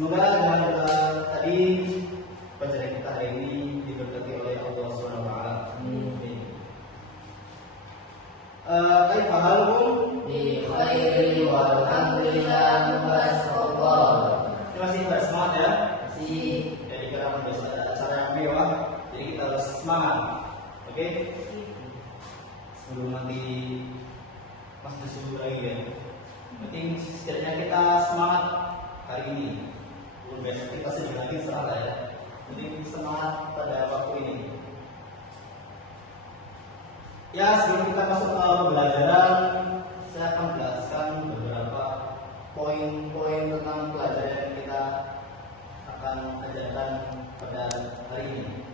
Semoga dengan tadi pelajaran kita hari ini diberkati oleh Allah Subhanahu wa taala. Amin. Kaifa halukum? Bi khairi walhamdulillah mubasyarah. Terima kasih, Mbak, semangat ya. Si Jadi kita akan biasa ada acara yang mewah, jadi kita harus semangat. Oke? Sebelum nanti pas disuruh lagi ya. Penting setidaknya kita semangat hari ini. Besok kita sedih lagi serah ya. Penting semangat pada waktu ini. Ya, sebelum kita masuk ke pembelajaran, saya akan menjelaskan beberapa poin-poin tentang pelajaran yang kita akan ajarkan pada hari ini.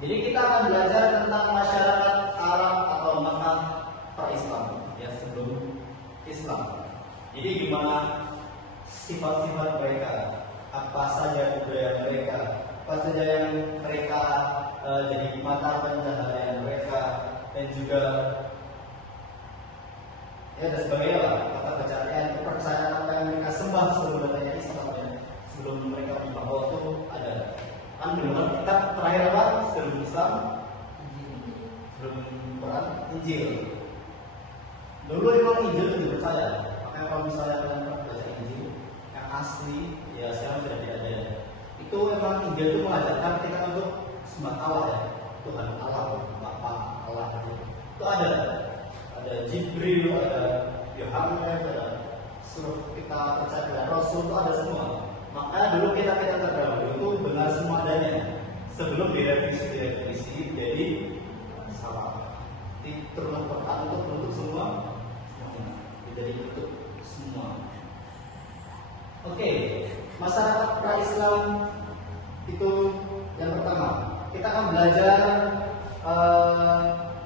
Jadi kita akan belajar tentang masyarakat Arab atau Makkah pra-Islam, ya, sebelum Islam. Jadi gimana sifat-sifat mereka, apa saja budaya mereka, apa saja yang mereka jadi mata pencaharian mereka, dan juga ya dan sebagainya lah, mata pencaharian, kepercayaan apa yang mereka sembah sebelum adanya Islam, ya. Sebelum mereka bahwa itu ada. Kan benar kita terakhir apa sebelum Islam? Sebelum Quran, Injil. Dulu memang Injil itu dipercaya. Makanya kalau misalnya kalian pernah baca Injil yang asli, ya sekarang sudah tidak ada. Itu memang Injil itu mengajarkan kita untuk sembah Allah, ya, Tuhan Allah, Bapa Allah. Itu ada Jibril, ada Yohanes, ada suruh kita percaya pada Rasul, itu ada semua. Makanya dulu kita terdahulu itu benar semua adanya. Sebelum direvisi jadi salah. Diturunan Quran untuk menutup semua, jadi menutup semua. Oke, masyarakat pra-Islam itu yang pertama. Kita akan belajar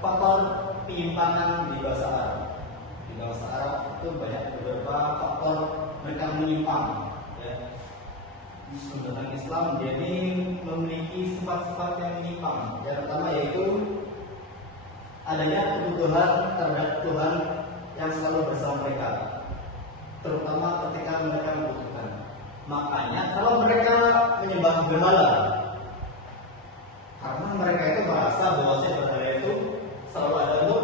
faktor penyimpangan di bahasa Arab. Di bahasa Arab itu banyak beberapa faktor mereka menyimpang. Tentang Islam, jadi memiliki sifat-sifat yang menyimpang. Yang pertama yaitu adanya kebutuhan terhadap Tuhan yang selalu bersama mereka, terutama ketika mereka membutuhkan. Makanya kalau mereka menyembah berhala, karena mereka itu merasa bahwa berhala itu selalu ada untuk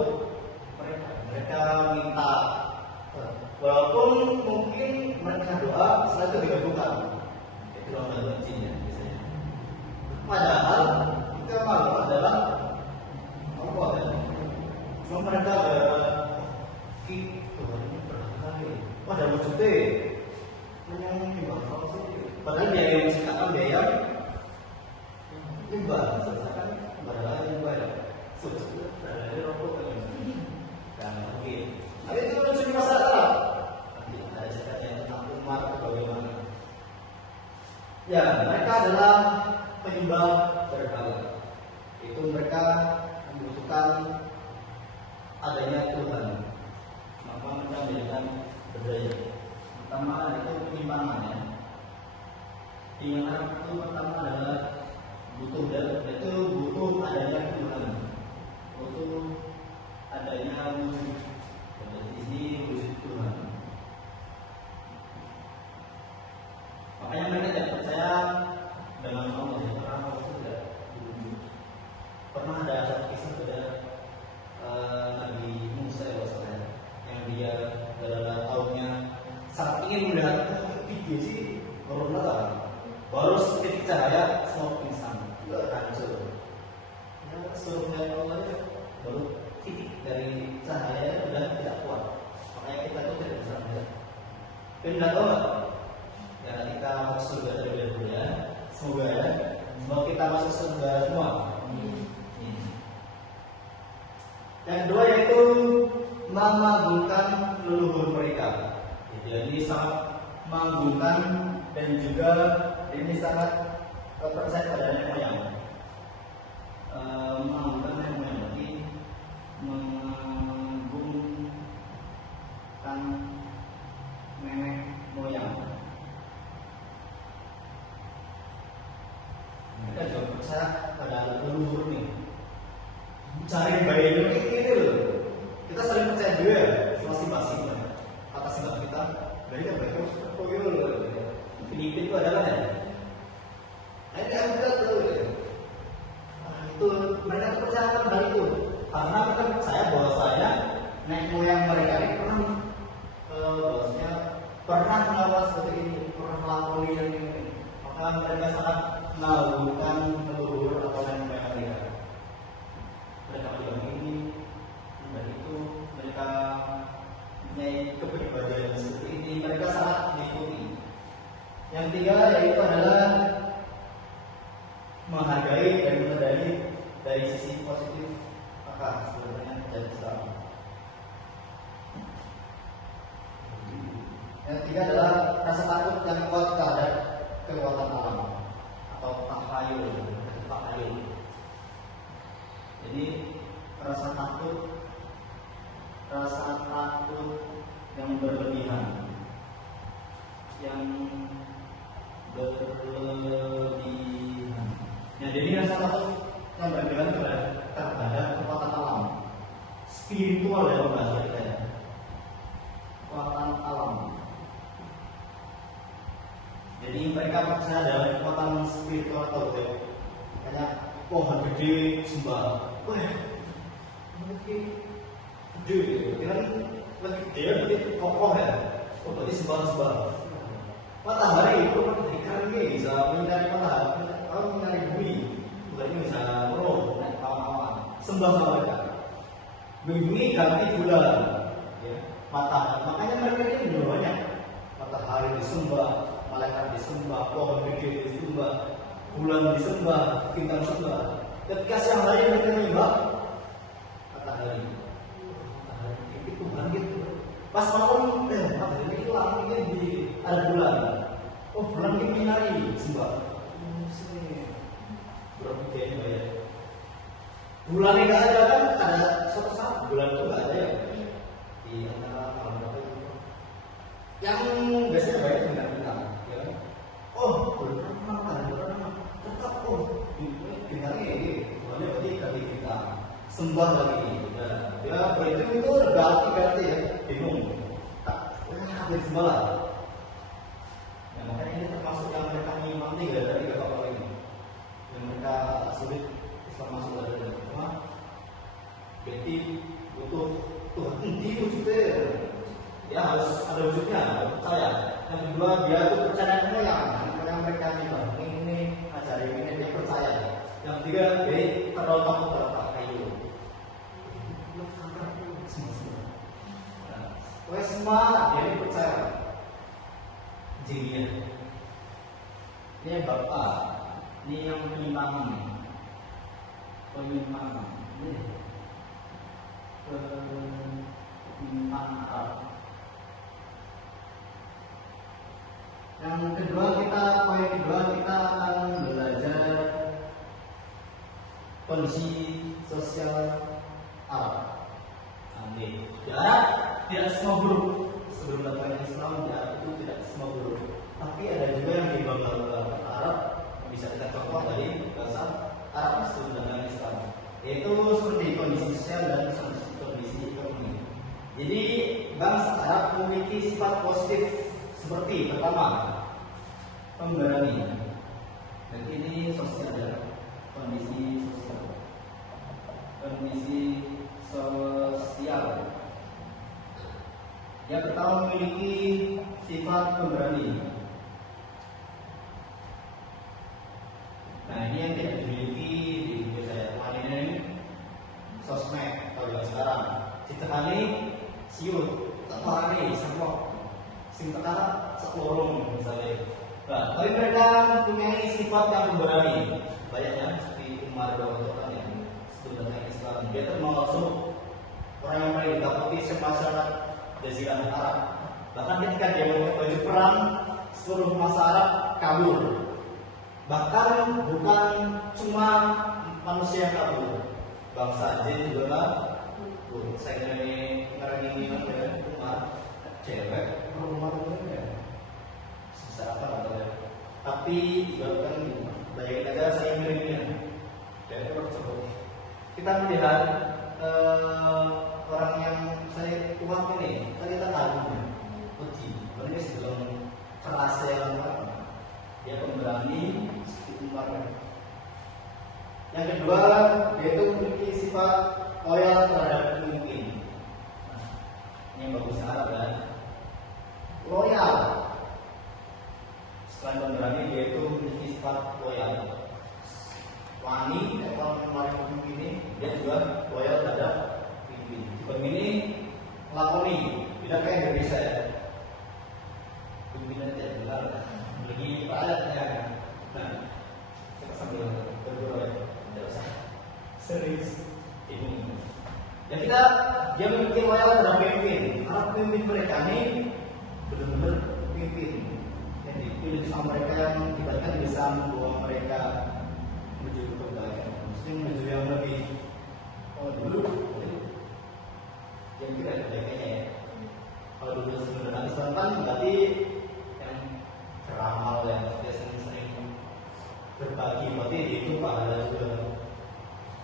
mereka. Mereka minta, walaupun mungkin mereka doa setelah itu dikabulkan. Dalam jinnya biasanya. Padahal itu malu adalah apa ya? Cuma mereka gitu, ini berkali. Pada wujudnya menyanyi bahasa sih. Padahal biaya yang menciptakan biaya riba, selesaikan berhala yang bayar. Sudah dari rokok kan? Dan mungkin. Tapi itu lucu di masyarakat. Nanti ada ceritanya tentang umat bagaimana. Ya, mereka adalah penyembah berhala. Itu mereka membutuhkan adanya Tuhan. Maka mereka menjadikan berdaya. Pertama itu penyimpangan, ya. Penyimpangan itu pertama adalah butuh adanya Tuhan. Butuh adanya wujud. Ini wujud Tuhan. Makanya mereka tidak percaya dengan Allah, ya, karena Allah itu tidak diwujud. Pernah ada satu kisah pada Nabi Musa yang dia dalam tahunnya sangat ingin melihat video sih corona, baru sedikit cahaya semua pingsan, hancur. Ya, suruh dari Allah ya, baru titik dari cahaya sudah tidak kuat. Makanya kita tuh tidak bisa melihat. Pindah tahu nggak? Ya, kita masuk surga terlebih dahulu, ya. Semoga ya, semoga kita masuk surga semua. Yang kedua yaitu mengagungkan leluhur mereka. Jadi sangat mengagungkan dan juga ini sangat percaya pada nenek moyang. Mengagungkan nenek moyang berarti mengagungkan nenek moyang. Mereka juga percaya pada leluhur nih. Cari bayi ini loh. Kita saling percaya juga ya, masing-masing. Atas sifat kita, bayi kan mereka koyo loh. pemimpin itu adalah ya. Nah, ini agak tuh. Nah, itu mereka percaya hal itu karena mereka percaya bahwasanya nenek moyang mereka ini pernah bahwasanya pernah melakukan seperti ini, pernah melakukan ini, maka mereka sangat mengagungkan leluhur atau nenek moyang mereka. Mereka bilang ini dan itu, mereka punya kepribadian seperti ini, mereka sangat mengikuti. Yang ketiga yaitu adalah menghargai dan menyadari dari sisi positif maka sebenarnya dari Islam. Yang ketiga adalah rasa takut yang kuat terhadap kekuatan alam atau takhayul. Jadi rasa takut yang berlebihan, Nah, jadi rasa takut yang berlebihan terhadap kekuatan alam, spiritual ya bahasa kita ya, kekuatan alam. Jadi mereka percaya dalam kekuatan spiritual atau kayak pohon gede sembah, gede, kan lebih gede, lebih kokoh ya, berarti sembah. Matahari itu ikan ini bisa mencari matahari, kalau mencari bumi, bukannya bisa meraup naik awan. Sembah mereka, bumi ganti bulan, ya, matahari. Makanya mereka ini banyak matahari disembah, malaikat disembah, pohon gede disembah, bulan disembah, bintang disembah. Ketika siang hari mereka menyembah matahari itu bangkit. Pas malam, matahari ini hilang, ini di ada bulan. Oh, bulan ini menyinari sembah. Berapa jam ya? Bulan ini nggak ada kan? Ada suatu saat bulan itu nggak ada ya? Di antara tahun berapa itu? Yang biasanya banyak bintang-bintang, ya kan? Oh, bulan mana? Tetap bintangnya ini, bulannya berarti ganti bintang. Sembah lagi. Ya, berarti itu ganti ya, bingung. Tak, hampir sembah. Ya, makanya ini termasuk yang mereka mengimani dari tiga kapal ini. Yang mereka sulit Islam masuk dari rumah. Jadi butuh Tuhan tinggi wujudnya. Ya harus ada wujudnya, percaya. Yang kedua dia itu percaya moyang, yang mereka ini ajari ini dia percaya. Yang ketiga dia terlalu takut terhadap kayu. Semua dia ini percaya. Jadinya ini bapak, ini yang penyimpangan, ini penyimpangan. Yang kedua poin kedua kita akan belajar kondisi sosial Arab. Tidak semua buruk sebelum datangnya Islam, itu tidak semua buruk. Tapi ada juga yang dibanggakan Arab, bisa kita contoh dari bahasa Arab sebelum datangnya Islam, yaitu seperti kondisi sosial dan kondisi ekonomi. Jadi bangsa Arab memiliki sifat positif seperti pertama pemberani. Dan ini sosial ya, kondisi sosial. Yang pertama memiliki sifat pemberani. Nah, ini yang tidak dimiliki di Indonesia. Makanya ini sosmed kalau sekarang. Ditekani siut, tekani semua, sing tekana sekorong misalnya. Nah, tapi mereka mempunyai sifat yang pemberani. Banyaknya seperti Umar bin Khattab yang sebelum datang Islam. Dia termasuk orang yang paling ditakuti masyarakat Jazirah Arab. Bahkan ketika dia memakai baju perang, seluruh masyarakat Arab kabur. Bahkan bukan cuma manusia yang kabur, bangsa jin juga kabur. Saya ini ngerengi Umar, cewek, rumah ya. Susah apa ya? Tapi bahkan banyak negara saya ngerengi dari tersebut. Kita melihat orang yang saya kuat ini, kita tahu uji, ini sebelum keras yang Yang kedua, yaitu memiliki sifat loyal terhadap pemimpin. Nah, ini yang bagus Arab kan? Loyal. Selain pemberani, dia itu memiliki sifat loyal. Wani, kalau menarik pemimpin ini, dia juga loyal terhadap pemimpin. Pemimpin ini lakoni, tidak kayak Indonesia ya. Pimpinan tidak benar, lagi rakyatnya. Nah, kita sambil berdua ya, tidak usah serius ini. Ya dia memiliki loyal terhadap pemimpin. Karena pemimpin mereka ini benar-benar pemimpin. Jadi pilihan sama mereka yang ibaratkan bisa membawa mereka menuju kebaikan. Mesti menuju yang lebih dulu. Yang kira kebaikannya ya. Kalau dulu sebenarnya Islam berarti yang keramal yang biasanya sering berbagi, berarti itu pahala juga.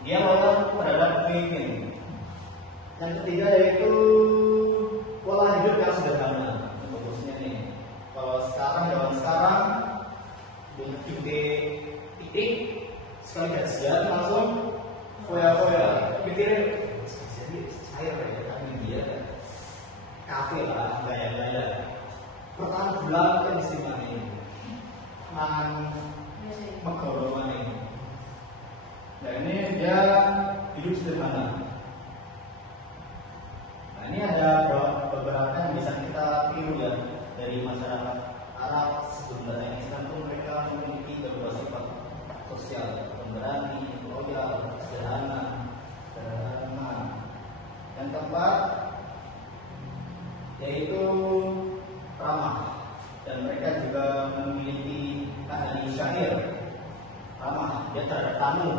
Dia loyal terhadap pemimpin. Yang ketiga yaitu pola hidup yang sederhana. Bagusnya nih, kalau zaman sekarang bentuk titik sekali gajian langsung foya-foya. Pikirin jadi cair ya kami dia kafe lah gaya-gaya. Pertama bulan kan di sini mangan megorowan ini. Nah ini dia hidup sederhana. Nah ini ada beberapa yang bisa kita tiru ya dari masyarakat Arab sebelum datang Islam pun mereka memiliki beberapa sifat sosial, pemberani, loyal, sederhana. Yang keempat yaitu ramah, dan mereka juga memiliki ahli syair. Ramah, dia terhadap tamu.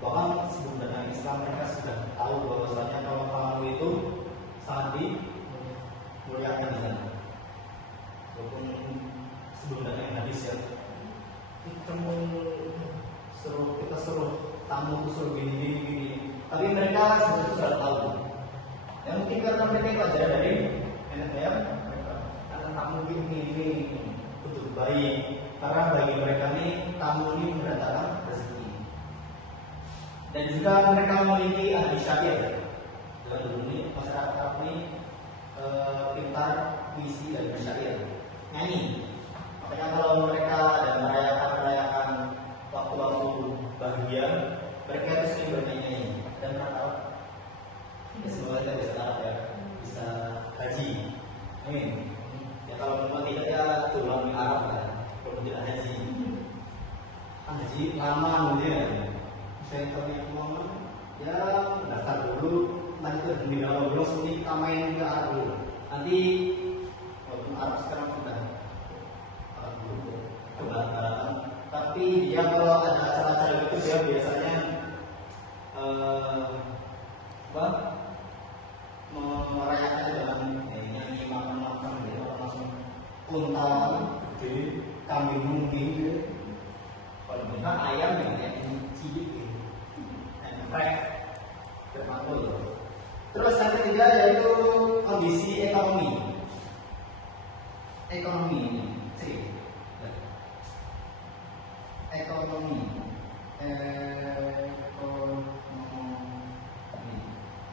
Bahkan sebelum datang Islam mereka sudah tahu bahwasanya kalau tamu itu sangat dimuliakan di sana. Walaupun sebelum datang hadis ya, kita suruh tamu itu suruh gini. Tapi mereka sudah tahu. Yang mungkin karena mereka itu ajaran dari nenek moyang mereka. Karena tamu ini untuk baik. Karena bagi mereka ini tamu ini mendatangkan rezeki. Dan juga mereka memiliki ahli syair. Dalam dulu ini masyarakat Arab ini pintar puisi dan bersyair, nyanyi. Makanya kalau mereka dan merayakan waktu-waktu bahagia, mereka itu sering bernyanyi dan mereka semoga kita bisa Arab ya, bisa haji. Amin. Ya kalau memang tidak ya tulang di Arab kan, kalau tidak haji. Haji lama kemudian. Saya punya uang ya daftar dulu, nanti itu di dalam dulu sebelum kita main ke Arab dulu. Nanti walaupun Arab sekarang sudah kebarat-baratan, tapi dia kalau ada acara-acara itu dia biasanya merayakan dengan nyanyi makan gitu, langsung untalan gede, kambing mungkin gitu. Kalau bisa ayam yang cilik gitu, emprek, termantul. Terus yang ketiga yaitu kondisi ekonomi.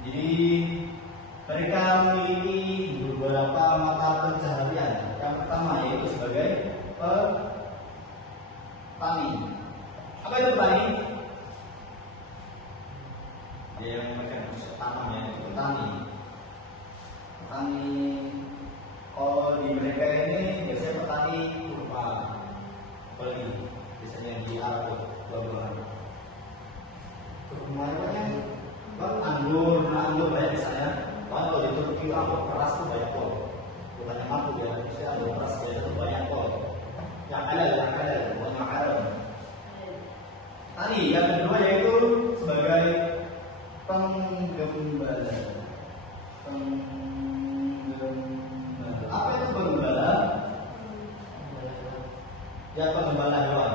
Jadi mereka memiliki beberapa mata pencaharian. Yang pertama yaitu sebagai petani. Apa itu petani? Dia yang memegang tanam ya, itu petani. Kalau di mereka ini biasanya petani kurma, beli biasanya di Arab buah-buahan. Kurma itu kan anggur banyak di sana. Kalau di Turki anggur keras tuh banyak kok. Bukannya mampu ya, biasanya anggur keras itu banyak kok. Yang ada bukan makanan. Tadi yang kedua yaitu sebagai penggembala. Apa itu penggembala? Ya penggembala hewan.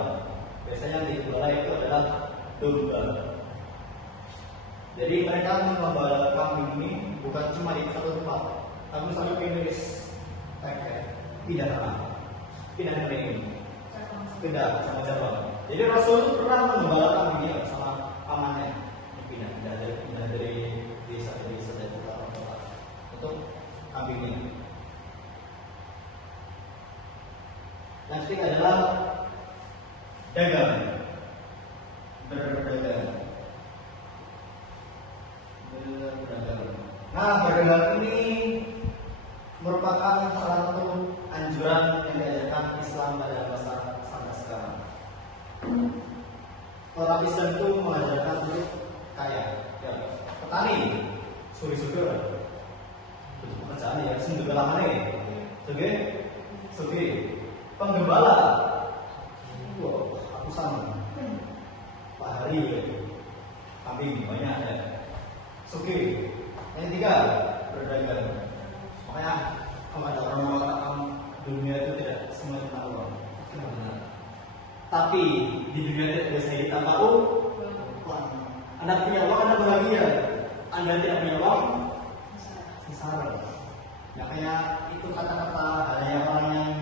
Biasanya di gembala itu adalah domba. Jadi mereka menggembala kambing ini bukan cuma di satu tempat, tapi sampai ke Indonesia, pindah sama cabang. Jadi Rasul pernah menggembala kambingnya sama pamannya pindah dari desa ke desa dari kota ke kota untuk kambingnya. Yang ketiga adalah dagang, berdagang. Nah, berdagang ini merupakan salah satu anjuran yang diajarkan Islam pada masa sampai sekarang. Orang Islam itu mengajarkan untuk kaya, ya, petani, suri-suri, pekerjaan ya, sumber lahannya, sebagai penggembala. Wah, aku sama. Pak Hari, kambing banyak ada. Suki. Yang ketiga, berdagang. Makanya kalau ada orang mengatakan dunia itu tidak semua tentang uang, itu benar. Tapi di dunia tidak bisa ditambah uang. Anda punya uang, Anda bahagia. Anda tidak punya uang, sengsara. Makanya itu kata-kata hanya orang yang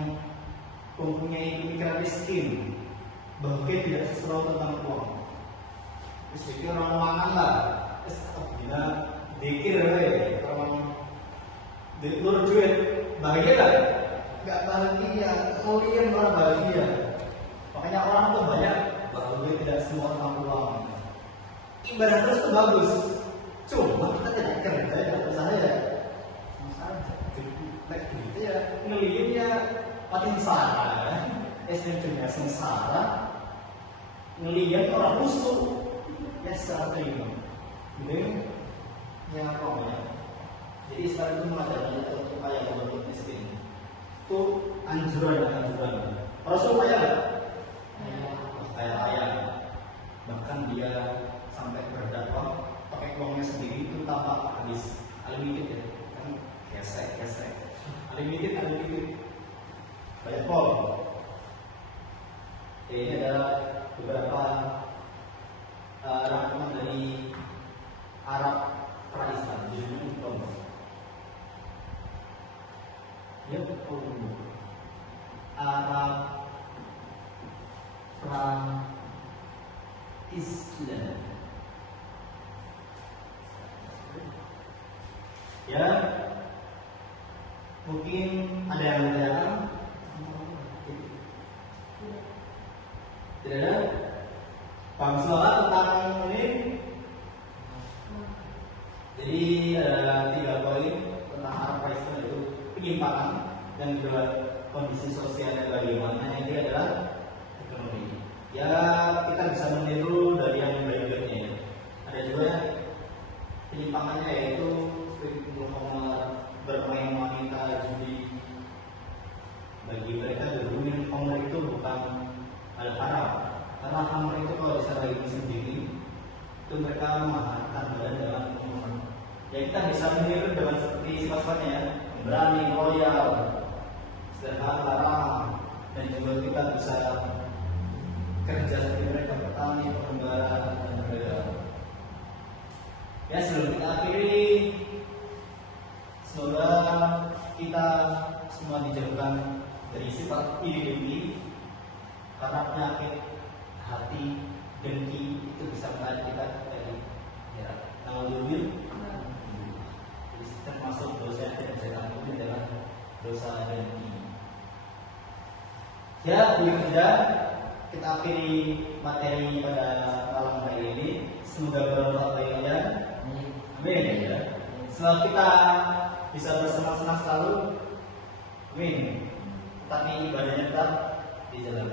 mempunyai pemikiran miskin, bahagia tidak sesuatu tentang uang. Miskin orang mangan lah, bila dikir orang dilur duit, bahagia kan? Gak bahagia, kalian malah bahagia. Makanya orang tuh banyak bahagia tidak semua tentang uang. Ibadah terus itu bagus, cuma kita tidak kerja, tidak percaya. Gitu ya, ngelihat ya pati sengsara, SMP-nya sengsara, ngelihat orang rusuh, ya secara terima. Ini yang apa ya? Jadi Islam itu mengajarkan kita untuk kaya dan untuk miskin. Itu anjuran. Rasul kaya, kaya. Bahkan dia sampai berdakwah pakai uangnya sendiri itu tanpa habis, unlimited ya, kan gesek. Unlimited. Banyak pol. Ini adalah beberapa rangkuman dari Arab pra-Islam, judulnya Contoh. Ya, Arab pra-Islam. Ya, mungkin ada yang menanyakan. Tidak ada? Paham soal tentang ini? Jadi ada 3 poin tentang Arab pra-Islam, yaitu penyimpangan dan juga kondisi sosial dan bagaimana. Yang ketiga adalah ekonomi. Ya, kita bisa meniru dari yang baik-baiknya. Ada juga penyimpangannya, yaitu bermain wanita, judi. Bagi mereka bermain khamr itu bukan hal haram, karena khamr itu kalau disecara ini sendiri itu mereka memahamkan badan dalam umum. Ya, kita bisa meniru dengan seperti sifat-sifatnya, berani, loyal, sederhana, ramah, dan juga kita bisa kerja seperti mereka, petani, pengembara, dan berdagang. Ya, sebelum kita akhiri, semoga kita semua dijauhkan dari sifat iri, karena penyakit hati, dengki itu bisa menarik kita dari naudzubillah. Termasuk dosa yang tidak bisa diampuni adalah dosa dengki. Ya, begitu kita akhiri materi pada malam hari ini. Semoga bermanfaat bagi kalian. Amin. Ya. Semoga kita bisa bersenang-senang selalu. Amin. Tapi ibadahnya tetap di jalan